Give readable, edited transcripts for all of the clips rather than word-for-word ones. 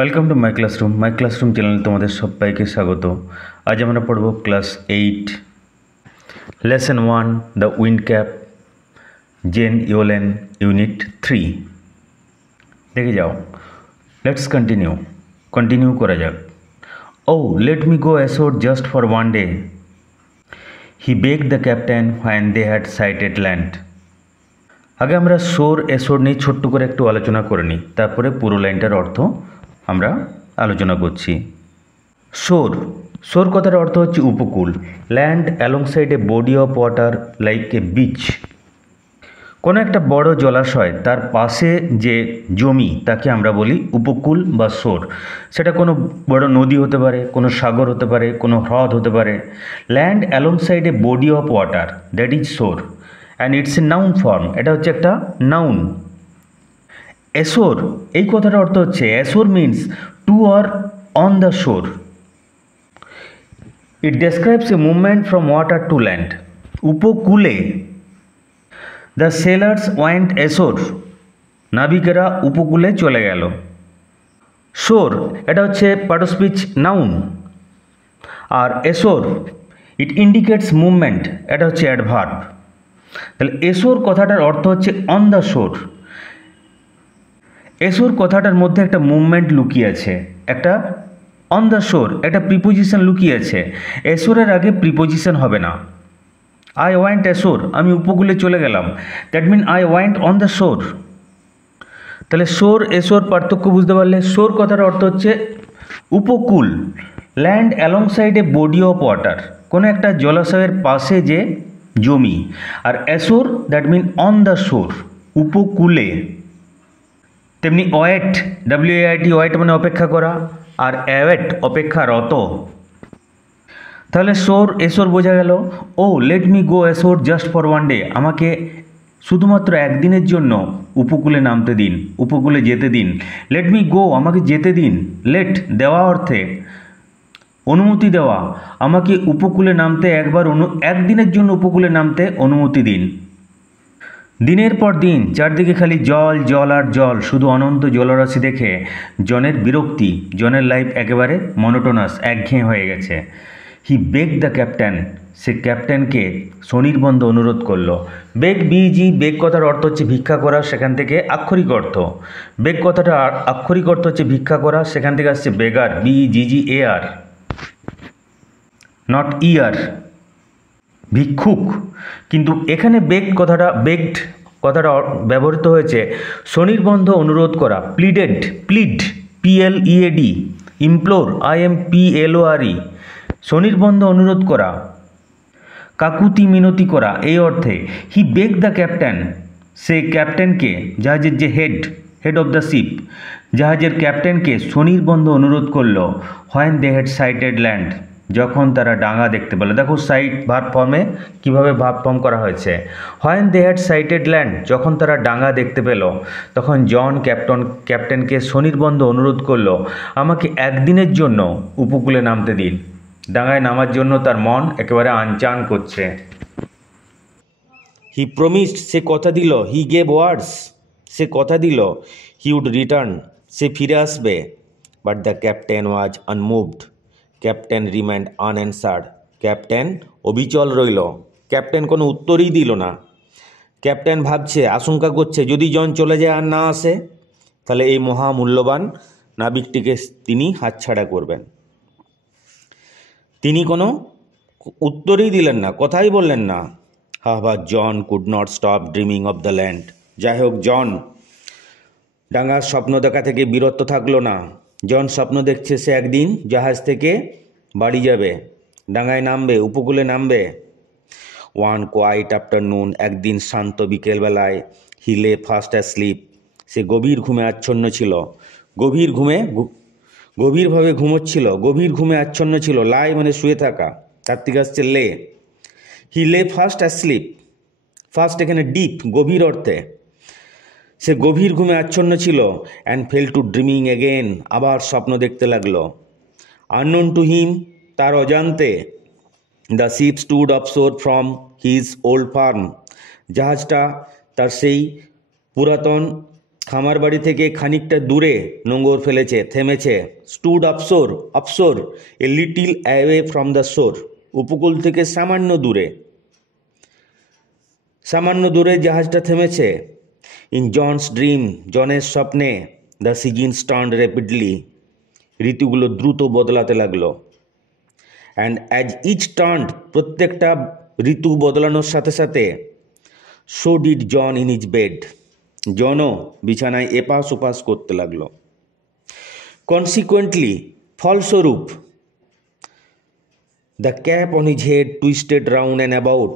Welcome to my classroom চ্যানেলে তোমাদের সবাইকে স্বাগত। আজ আমরা পড়ব class 8 lesson 1 the wind cap Jane Yolen unit 3। দেখে যাও, লেটস কন্টিনিউ করা যাক। Oh let me go ashore just for one day, he begged the captain when they had sighted land. আগে আমরা শোর এশোর নিয়ে ছোট্ট করে একটু আলোচনা করে নিই, তারপরে পুরো লাইনটার অর্থ আমরা আলোচনা করছি। শোর কথার অর্থ হচ্ছে উপকূল। Land alongside a body of water like a beach. কোনো একটা বড় জলাশয় তার পাশে যে জমি তাকে আমরা বলি উপকূল বা শোর। সেটা কোনো বড় নদী হতে পারে, কোনো সাগর হতে পারে, কোনো হ্রদ হতে পারে। Land alongside a body of water, that is shore, and it's a noun form. এটা হচ্ছে একটা নাউন। অ্যাশোর, এই কথাটার অর্থ হচ্ছে ashore means to or on the shore. It describes a movement from water to land. উপকূলে, the sailors went ashore, নাবিকেরা উপকূলে চলে গেল। শোর, এটা হচ্ছে পার্ট অফ স্পিচ নাউন। আর অ্যাশোর, ইট ইন্ডিকেটস মুভমেন্ট, এটা হচ্ছে অ্যাডভার্ব। তাহলে অ্যাশোর কথাটার অর্থ হচ্ছে অন দ্য শোর। অ্যাশোর কথাটার মধ্যে একটা মুভমেন্ট লুকিয়ে আছে, একটা অন দ্য শোর, একটা প্রিপোজিশন লুকিয়ে আছে। অ্যাশোরের আগে প্রিপোজিশন হবে না। আই ওয়েন্ট অ্যাশোর, আমি উপকূলে চলে গেলাম, that mean I went on the shore. তাহলে শোর অ্যাশোর পার্থক্য বুঝতে পারলে, শোর কথার অর্থ হচ্ছে উপকূল। Land alongside a body of water, কোনো একটা জলাশয়ের পাশে যে জমি। আর ashore, that mean on the shore, উপকূলে। তেমনি ওয়েট, WAIT, ওয়েট মানে অপেক্ষা করা, আর অ্যাওয়েট অপেক্ষারত। তাহলে শোর এশোর বোঝা গেল। Oh let me go ashore just for one day, আমাকে শুধুমাত্র একদিনের জন্য উপকূলে নামতে দিন, উপকূলে যেতে দিন। লেট মি গো, আমাকে যেতে দিন। লেট দেওয়া অর্থে অনুমতি দেওয়া, আমাকে উপকূলে নামতে একদিনের জন্য উপকূলে নামতে অনুমতি দিন। দিনের পর দিন চারদিকে খালি জল জল আর জল, শুধু অনন্ত জলরাশি দেখে জনের বিরক্তি, জনের লাইফ একেবারে মনোটোনাস, একঘেয়ে হয়ে গেছে। হি বেগ দ্য ক্যাপ্টেন, সে ক্যাপ্টেনকে স্বনির্বন্ধ অনুরোধ করলো। বেগ, বেগ কথার অর্থ হচ্ছে ভিক্ষা করা, সেখান থেকে আক্ষরিক অর্থ। বেগ কথাটা আক্ষরিক অর্থ হচ্ছে ভিক্ষা করা, সেখান থেকে আসছে বেগার, BEGGAR, নট ইয়ার, ভিক্ষুক। কিন্তু এখানে বেগড কথাটা ব্যবহৃত হয়েছে স্বনির্বন্ধ অনুরোধ করা, প্লিড, PLEAD, ইমপ্লোর, IMPLORE, স্বনির্বন্ধ অনুরোধ করা, কাকুতি মিনতি করা, এই অর্থে। হি বেগ দ্য ক্যাপ্টেন, সে ক্যাপ্টেনকে, জাহাজের যে হেড অফ দ্য শিপ, জাহাজের ক্যাপ্টেনকে স্বনির্বন্ধ অনুরোধ করলো। When they had sighted land, যখন তারা ডাঙা দেখতে পেল। দেখো সাইট ভার্ব ফর্মে কীভাবে ভার্ব ফর্ম করা হয়েছে। When they had sighted land, যখন তারা ডাঙা দেখতে পেল, তখন জন ক্যাপ্টেনকে স্বনির্বন্ধ অনুরোধ করলো, আমাকে একদিনের জন্য উপকূলে নামতে দিন। ডাঙায় নামার জন্য তার মন একেবারে আনচান করছে। হি প্রমিসড, সে কথা দিল। হি গেভ ওয়ার্ডস, সে কথা দিল। হি উড রিটার্ন, সে ফিরে আসবে। But the captain was unmoved, captain remained unanswered, captain অবিচল রইল। ক্যাপ্টেন কোনো উত্তরই দিল না। ক্যাপ্টেন ভাবছে, আশঙ্কা করছে, যদি জন চলে যায় আর না আসে, তাহলে এই মহামূল্যবান নাবিকটিকে তিনি হাতছাড়া করবেন। তিনি কোনো উত্তরই দিলেন না, কথাই বললেন না। However John could not stop dreaming of the land, যাই হোক জন ডাঙার স্বপ্ন দেখা থেকে বিরত থাকলো না। জন স্বপ্ন দেখছে সে একদিন জাহাজ থেকে বাড়ি যাবে, ডাঙায় নামবে, উপকূলে নামবে। ওয়ান কোয়াইট আফটারনুন, একদিন শান্ত বিকেলবেলায়, হি লে ফাস্ট অ্যাসলিপ, সে গভীর ঘুমে আচ্ছন্ন ছিল। গভীরভাবে ঘুমোচ্ছিল, গভীর ঘুমে আচ্ছন্ন ছিল। লাই মানে শুয়ে থাকা, তার থেকে আসছে লে। He lay fast asleep, fast এখানে ডিপ, গভীর অর্থে। সে গভীর ঘুমে আচ্ছন্ন ছিল। And fell to dreaming again, আবার স্বপ্ন দেখতে লাগলো। আননোন টু হিম, তার অজান্তে, the ship stood offshore from his old farm, জাহাজটা তার সেই পুরাতন খামার বাড়ি থেকে খানিকটা দূরে নোঙর ফেলেছে, থেমেছে। Stood offshore, offshore a little away from the shore, উপকূল থেকে সামান্য দূরে। সামান্য দূরে জাহাজটা থেমেছে। ইন জনস ড্রিম, জনের স্বপ্নে, দ্য সিজনস টার্নড র্যাপিডলি, ঋতুগুলো দ্রুত বদলাতে লাগলো। অ্যান্ড অ্যাজ ইচ টার্নড, প্রত্যেকটা ঋতু বদলানোর সাথে সাথে, so did John in his bed, জনও বিছানায় এপাশ ওপাশ করতে লাগলো। কনসিকুয়েন্টলি, ফলস্বরূপ, the cap on his head twisted round and about,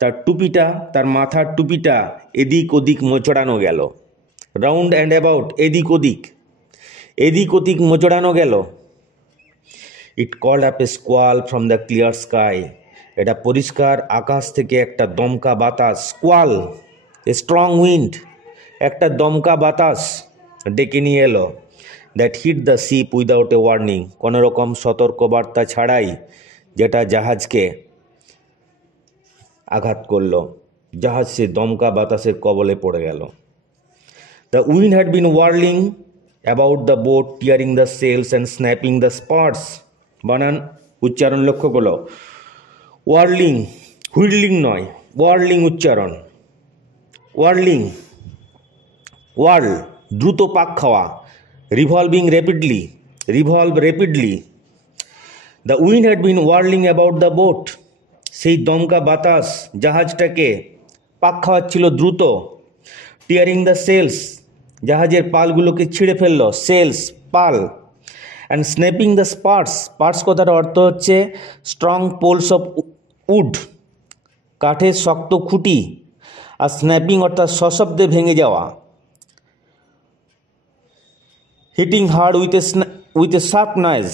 তার টুপিটা, তার মাথার টুপিটা এদিক ওদিক মোচড়ানো গেল। রাউন্ড অ্যান্ড অ্যাবাউট, এদিক ওদিক, এদিক ওদিক মোচড়ানো গেল। It called up a squall from the clear sky, এটা পরিষ্কার আকাশ থেকে একটা দমকা বাতাস, স্কোয়াল এ স্ট্রং উইন্ড, একটা দমকা বাতাস ডেকে নিয়ে এলো। That hit the ship without a warning, কোনো রকম সতর্কবার্তা ছাড়াই, যেটা জাহাজকে আঘাত করলো। জাহাজ সে দমকা বাতাসের কবলে পড়ে গেল। The wind had been whirling about the boat, tearing the sails and snapping the spars. বানান উচ্চারণ লক্ষ্য করলো। ওয়ার্লিং, হুইডলিং নয়, ওয়ার্লিং উচ্চারণ। ওয়ার্লিং, ওয়ার্ল দ্রুত পাক খাওয়া, revolving rapidly, revolve rapidly. The wind had been whirling about the boat, সেই দমকা বাতাস জাহাজটাকে পাক খাওয়াচ্ছিল দ্রুত। টিয়ারিং দ্য সেলস, জাহাজের পালগুলোকে ছিঁড়ে ফেললো, সেলস পাল। And snapping the spars, spars কথার অর্থ হচ্ছে স্ট্রং পোলস অফ উড, কাঠের শক্ত খুঁটি। আর স্ন্যাপিং অর্থাৎ সশব্দে ভেঙে যাওয়া। Hitting hard with a sharp noise,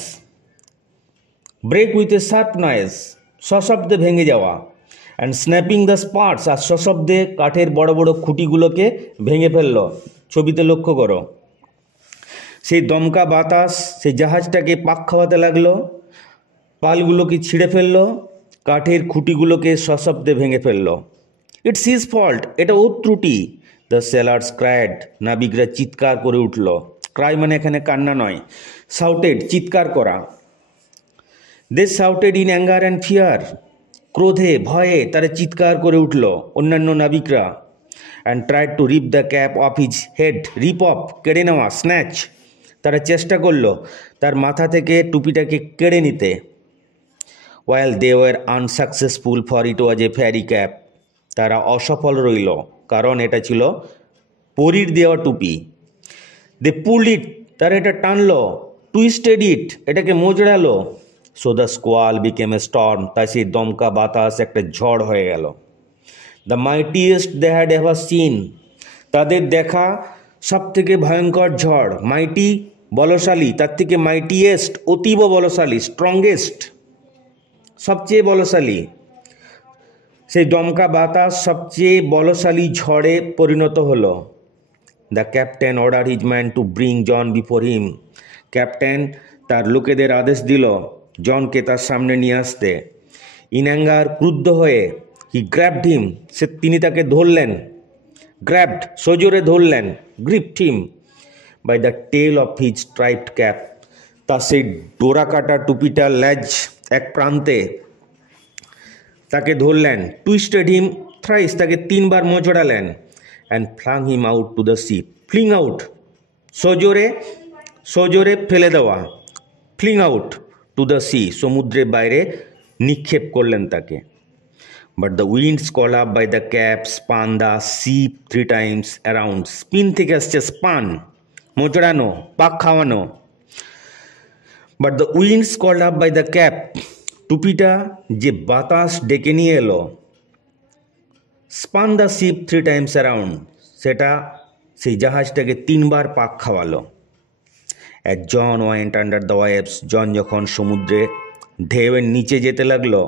break with a sharp noise, সশব্দে ভেঙে যাওয়া। অ্যান্ড স্ন্যাপিং দ্য স্পার্স, আর সশব্দে কাঠের বড় বড় খুঁটিগুলোকে ভেঙে ফেলল। ছবিতে লক্ষ্য করো, সেই দমকা বাতাস সেই জাহাজটাকে পাক খাওয়াতে লাগলো, পালগুলোকে ছিঁড়ে ফেললো, কাঠের খুঁটিগুলোকে সশব্দে ভেঙে ফেললো। ইটস হিজ ফল্ট, এটা ওর ত্রুটি। দ্য সেলার্স ক্রাইড, নাবিকরা চিৎকার করে উঠল। ক্রাই মানে এখানে কান্না নয়, শাউটেড চিৎকার করা। They shouted in anger and fear, ক্রোধে ভয়ে তারা চিৎকার করে উঠল অন্যান্য নাবিকরা। And tried to rip the cap off his head, rip off কেড়ে নেওয়া, স্ন্যাচ, তারা চেষ্টা করলো তার মাথা থেকে টুপিটাকে কেড়ে নিতে। While they were unsuccessful for it was a fairy cap, তারা অসফল রইল কারণ এটা ছিল পরীর দেওয়া টুপি। দে পুলড ইট, তারা এটা টানলো। টুইস্টেড ইট, এটাকে মোজড়ালো। So the squall became a storm, তাই সেই দমকা বাতাস একটা ঝড় হয়ে গেল। The mightiest they had ever seen, তাদের দেখা সব থেকে ভয়ঙ্কর ঝড়। মাইটি বলশালী, তার থেকে মাইটিয়েস্ট অতীব বলশালী, স্ট্রংগেস্ট সবচেয়ে বলশালী। সেই দমকা বাতাস সবচেয়ে বলশালী ঝড়ে পরিণত হলো। The captain order his man to bring John before him, captain তার লোকেদের আদেশ দিল জনকে তার সামনে নিয়ে আসতে। ইন অ্যাঙ্গার, ক্রুদ্ধ হয়ে, হি গ্র্যাবড হিম, তিনি তাকে ধরলেন। গ্র্যাবড সজোরে ধরলেন, gripped him by the tail of his striped cap, তার সেই ডোরা কাটা টুপিটার লেজ এক প্রান্তে তাকে ধরলেন। টুইস্টেড হিম থ্রাইস, তাকে 3 বার মোচড়ালেন। And flung him out to the sea, fling out সজোরে, সজোরে ফেলে দেওয়া, fling out to the sea, সমুদ্রের বাইরে নিক্ষেপ করলেন তাকে। But the winds call up by the cap spun the ship 3 times around, spin থেকে আসছে স্পান, মোচড়ানো, পাক খাওয়ানো। But the winds call up by the cap, টুপিটা যে বাতাস ডেকে নিয়ে এলো। Spun the ship 3 times around, সেটা সেই জাহাজটাকে 3 বার পাক খাওয়ালো। As John went under the waves, John যখন সমুদ্রে ঢেউয়ের নিচে যেতে লাগলো।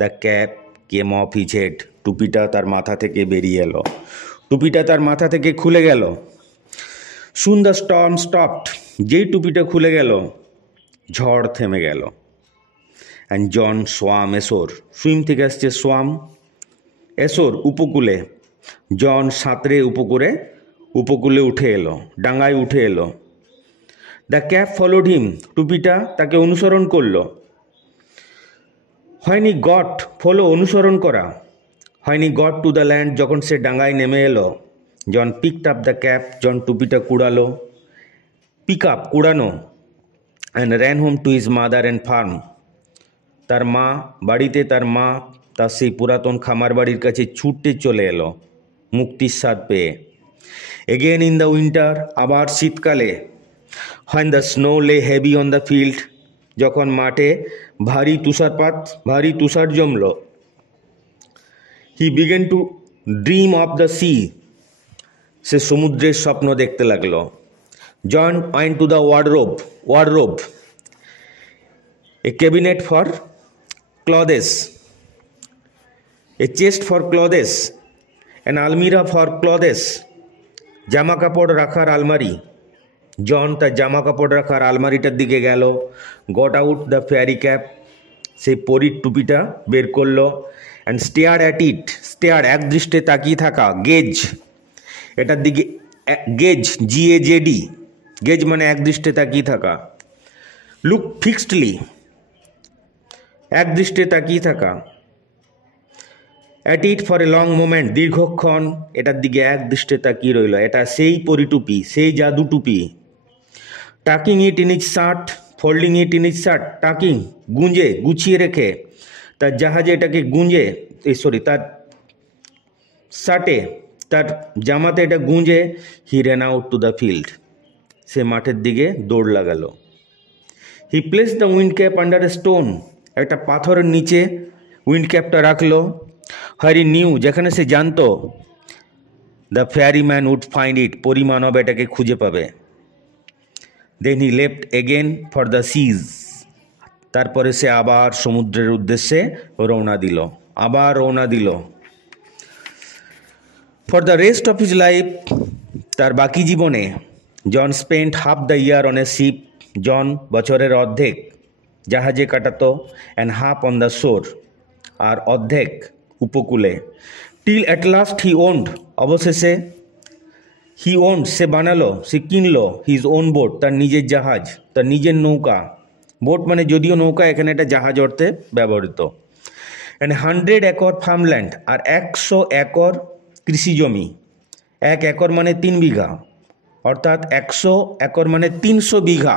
The cap came off his head, টুপিটা তার মাথা থেকে বেরিয়ে এলো, টুপিটা তার মাথা থেকে খুলে গেল। সুন দ্য স্টর্ম স্টপড, যেই টুপিটা খুলে গেল ঝড় থেমে গেল। অ্যান্ড জন সোয়াম এসোর, সুইম থেকে আসছে সোয়াম, এসোর উপকূলে। জন সাঁতরে উপকূলে উপকূলে উঠে এলো, ডাঙায় উঠে এলো। দ্য ক্যাপ ফলোড হিম, টুপিটা তাকে অনুসরণ করলো। হয়নি গট, ফলো অনুসরণ করা, হয়নি গট টু দ্য ল্যান্ড, যখন সে ডাঙায় নেমে এলো। John picked up the cap, John টুপিটা কুড়ালো, পিক আপ কুড়ানো, and ran home to his mother and farm, তার মা বাড়িতে, তার মা তার সেই পুরাতন খামার বাড়ির কাছে ছুটতে চলে এলো মুক্তির স্বাদ পেয়ে। এগেন ইন দ্য উইন্টার, আবার শীতকালে। When the snow lay heavy on the field, যখন মাঠে ভারী তুষারপাত, ভারী তুষার জমল। He began to dream of the sea, সে সমুদ্রের স্বপ্ন দেখতে লাগলো। John went to the wardrobe, a cabinet for clothes, a chest for clothes, an almirah for clothes, জামা কাপড় রাখার আলমারি। জন তার জামা কাপড় রাখার আলমারিটার দিকে গেল। Got out the fairy cap, সেই পরীর টুপিটা বের করলো। And stair at it, stair এক দৃষ্টে তাকিয়ে থাকা, গেজ এটার দিকে, গেজ GAJD, গেজ মানে এক দৃষ্টে তাকিয়ে থাকা। লুক ফিক্সডলি, এক দৃষ্টে তাকিয়ে থাকা। At it for a long moment, দীর্ঘক্ষণ এটার দিকে এক দৃষ্টে তাকিয়ে রইল। এটা সেই পরিটুপি, সেই জাদু টুপি। Talking it in is shirt, folding it in is shirt, talking গুঁজে, গুছিয়ে রেখে, তার জাহাজে এটাকে গুঁজে, তার শার্টে, তার জামাতে এটা গুঁজে। He ran out to the field, সে মাঠের দিকে দৌড় লাগালো। He place the wind cap under a stone, একটা পাথরের নিচে উইন্ড ক্যাপটা রাখলো। হ্যারি নিউ, যেখানে সে জানতো the fairy man would find it, পরিমানব এটাকে খুঁজে পাবে। Then he left again for the seas, তারপরে সে আবার সমুদ্রের উদ্দেশ্যে রওনা দিল, আবার রওনা দিল। For the rest of his life, তার বাকি জীবনে, John spent half the year on a ship, John বছরের অর্ধেক জাহাজে কাটাতো। And half on the shore, আর অর্ধেক উপকূলে। Till at last he owned, অবশেষে হি ওন্ড, সে বানালো, সে কিনলো হিজ ওন বোট, তার নিজের জাহাজ, তার নিজের নৌকা। বোট মানে যদিও নৌকা, এখানে এটা জাহাজ অর্থে ব্যবহৃত। অ্যান্ড 100 একর ফার্মল্যান্ড, আর 100 একর কৃষি জমি। 1 একর মানে 3 বিঘা, অর্থাৎ 100 একর মানে 300 বিঘা,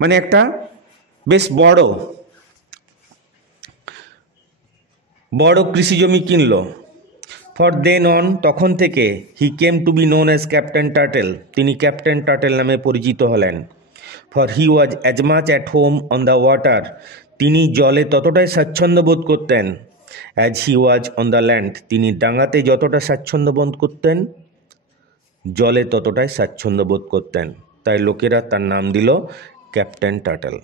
মানে একটা বেশ বড় কৃষি জমি কিনলো। ফর দেন অন, তখন থেকে, he came to be known as Captain Turtle, তিনি ক্যাপ্টেন টার্টেল নামে পরিচিত হলেন। For he was as much at home on the water, তিনি জলে ততটাই স্বাচ্ছন্দ্য বোধ করতেন। As he was on the land, তিনি ডাঙাতে যতটা স্বাচ্ছন্দ্য বোধ করতেন, জলে ততটাই স্বাচ্ছন্দ্য বোধ করতেন। তাই লোকেরা তার নাম দিল ক্যাপ্টেন টার্টেল।